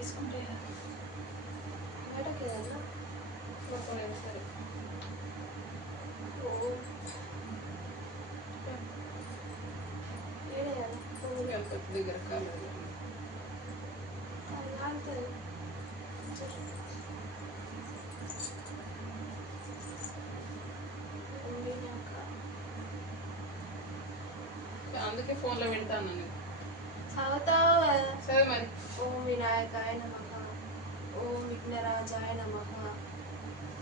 తీసుకుంటే బయటకి ఏదన్నా సరే ఓం ఏడేయాలి గణపతి దగ్గర కాలేదు అది ఆగుతుంది వినాక అందుకే ఫోన్లో వింటాను నేను చదువుతావు కదా సరే మరి ఓం వినాయకాయ నమః ఓం విఘ్నరాజాయ నమః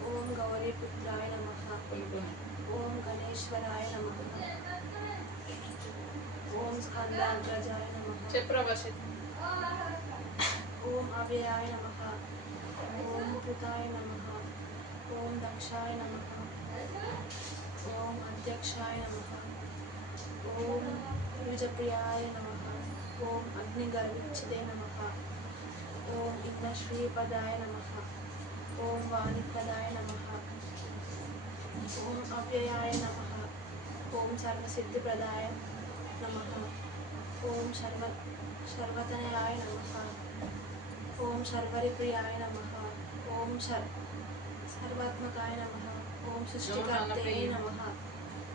ఓం గౌరీపుత్రాయ నమః కొన్ని ఓం గణేశ్వరాయ నమః ఓం స్కందాగ్రజాయ నమః చెప్పురా బషిత్ ఓం అవ్యయాయ నమః ఓం కృతాయ నమః ఓం దక్షాయ నమః ఓం అధ్యక్షాయ నమః ఓం యుజప్రియాయ నమః ఓం అగ్నిగర్విచ్చితే నమః ఓం ఇంద్రశ్రీపదాయ నమః ఓం వాణిపదాయ నమః ఓం అవ్యయాయ నమః ఓం సర్వసిద్ధిప్రదాయ నమః ఓం సర్వతనయాయ నమః ఓం శర్వరిప్రియాయ నమః ఓం సర్వాత్మకాయ నమః ఓం సృష్టికర్తే నమః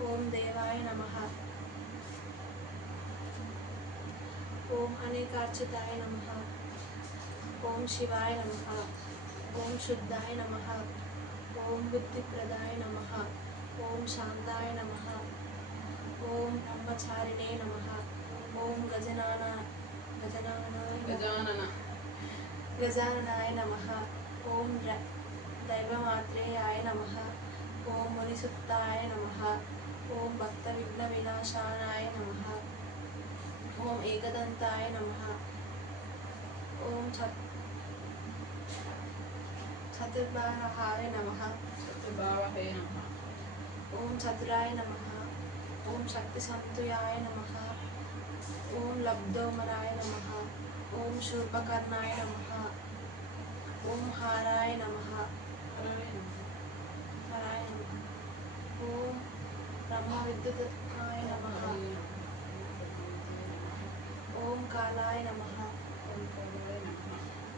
ఓం దేవాయ నమః ఓం అనేకార్చితాయ నమః ఓం శివాయ నమః ఓం శుద్ధాయ నమః ఓం బుద్ధిప్రదాయ నమః ఓం శాంతాయ నమః ఓం బ్రహ్మచారిణే నమః ఓం గజాననాయ నమః ఓం దైవమాత్రేయాయ నమః ఓం మునిసుత్తాయ నమః ఓం భక్త విఘ్న వినాశానాయ నమః ఓం ఏకదంతాయ నమః ఓం చతుర్బాహాయ నమః ఓం చతురాయ నమః ఓం శక్తి సంతుయాయ నమః ఓం లబ్ధోమరాయ నమః ఓం శూర్పకర్ణాయ నమః ఓం హారాయ నమః ఓం బ్రహ్మ విద్యుతాయ నమః ఓం కాలాయ నమః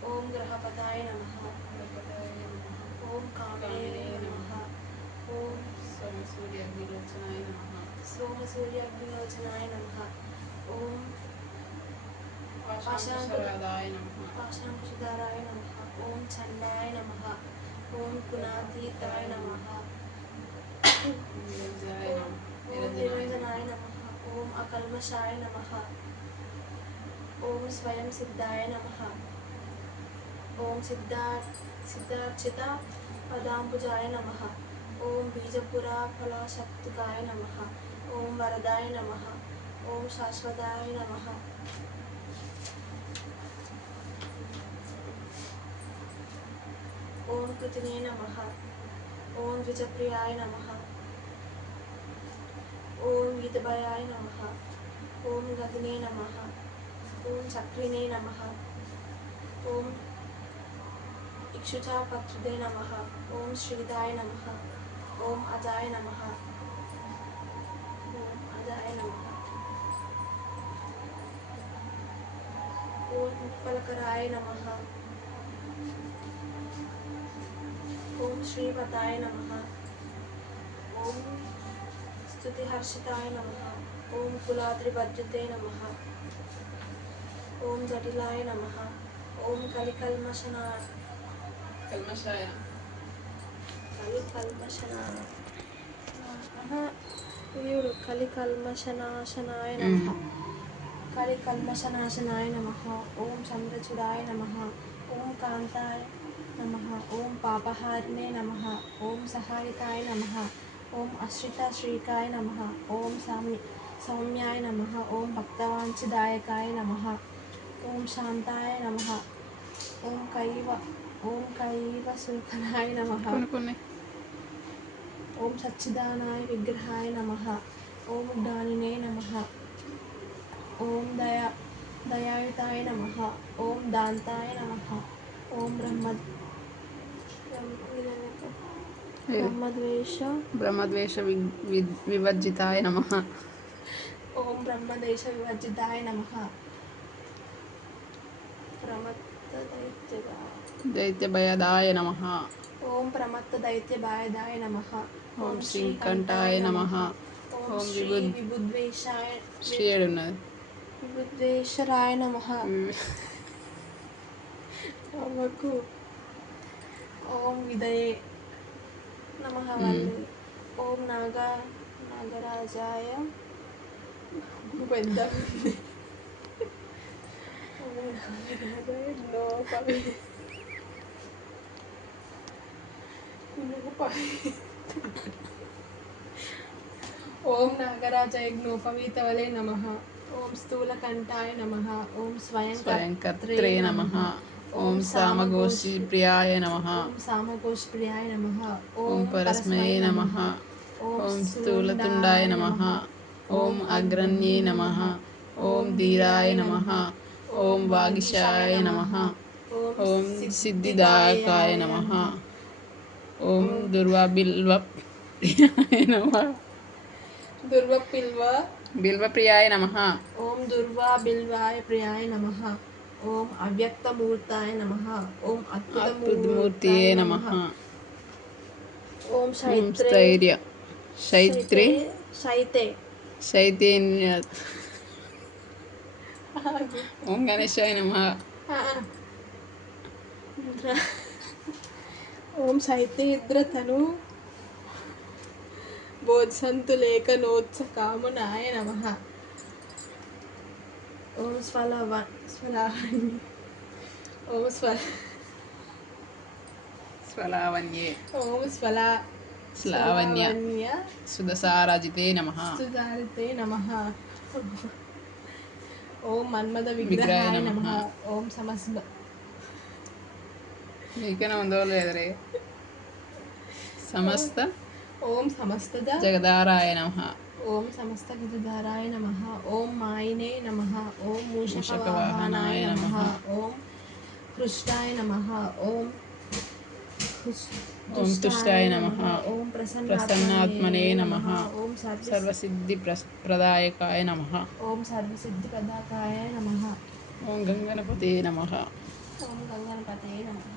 ఓం గ్రహపదాయ నమః ఓం కామినే నమః ఓం సోమసూర్యాగ్నిలోచనాయ నమః ఓం పాశాంకుశధారాయ నమః ఓం చండాయ నమః ఓం గుణాతీతాయ నమః ఓం నిరంజనాయ నమః ఓం అకల్మషాయ నమః ఓం స్వయం సిద్ధాయ నమః ఓం సిద్ధార్చిత పదాంబుజాయ నమః ఓం బీజపురా ఫలాశక్తికాయ నమః ఓం వరదాయ నమః ఓం శాశ్వతాయ నమః ఓం కృతినే నమః ఓం ద్విజప్రియాయ నమః ఓం గీతభయాయ నమః ఓం గతినే నమః ఓం చక్రినే నమః ఓం ఇక్షుచాపత్రుదే నమః ఓం శ్రీదాయ నమః ఓం అజాయ నమః ఓం అజాయ నమః ఓం ఉత్పలకరాయ నమః ఓం శ్రీపతాయ నమః ఓం స్తుతిహర్షితాయ నమః ఓం కులాద్రివర్జితే నమః ఓం జటిలాయ నమః ఓం కలికల్మషనాశనాయ నమః కలికల్మషనాశనాయ నమః ఓం చంద్రచూడాయ నమః ఓం కాంతాయ నమః ఓం పాపహారిణే నమః ఓం సహాయితాయ నమః ఓం అశ్రితశ్రీకాయ నమః ఓం సౌమ్యాయ నమః ఓం భక్తవాంఛదాయకాయ నమః ఓం శాంతాయ నమః ఓం కైవసూకరాయ నమః ఓం సచ్చిదానాయ విగ్రహాయ నమః ఓం జ్ఞానినే నమః ఓం దయాయుతాయ నమః ఓం దాంతాయ నమః ఓం బ్రహ్మద్వేష వివర్జితాయ నమః ఓం బ్రహ్మదేశ వివర్జితాయ నమః दैत्यभयदाय नमः। ఓం ప్రమత్త దైత్యభాయదాయ నమః. ఓం శ్రీకంఠాయ నమః. ఓం ఓం శ్రీ విబుద్వేషాయ శ్రీ ఏడున్నది. విబుద్వేశ్వరాయ నమః. అమ్మకు ఓం విదయే నమః వల్లి. ఓం నాగరాజాయ పెద్ద ఓం నాగరాజాయ ఓం నాగరాజాయ జ్ఞోపవీతవలే నమః. ఓం స్థూలకంఠాయ నమః. ఓం స్వయంకర్త్రే నమః. ఓం సామఘోషి ప్రియాయ నమః. ఓం సామఘోషి ప్రియాయ నమః. ఓం పరస్మై నమః. ఓం స్థూలతుండాయ నమః. ఓం అగ్రణ్యే నమః. ఓం ధీరాయ నమః. ఓం వాగీశాయ నమః. ఓం సిద్ధిదాయకాయ నమః. ఓం దుర్వాబిల్వప్రియాయ నమః. బిల్వప్రియాయ నమః. ఓం దుర్వాబిల్వాయ ప్రియాయ నమః. ఓం అవ్యక్తమూర్తాయ నమః. ఓం అద్భుతమూర్తియే నమః. ఓం ఓం శైత్రే శైతేన్య. ఓం గణేశాయ నమః. ఓం శైతేంద్రతను బోధసంతులేఖనోత్సకామునాయ నమః. ఓం స్వలావన్యే ఓం స్లావన్య సుదసారాజితే నమః. సుధారితే నమః. ఓం మన్మథ విగ్రహాయ నమః. ఓం నీకైనా ఉందో లేదరే. సమస్త ఓం సమస్త జగదారాయ నమః. ఓం సమస్త గజధారాయ నమః. ఓం మాయినే నమః. ఓం మూషకవాహనాయ నమః. ఓం హృష్టాయ నమః. ఓం తుష్టాయ నమః. ఓం ప్రసన్నాత్మనే నమః. ఓం సర్వసిద్ధి ప్రదాయకాయ నమః. ఓం సర్వసిద్ధి ప్రదాకాయ నమః. ఓం గంగణపతే నమః. ఓం గంగణపతే నమః.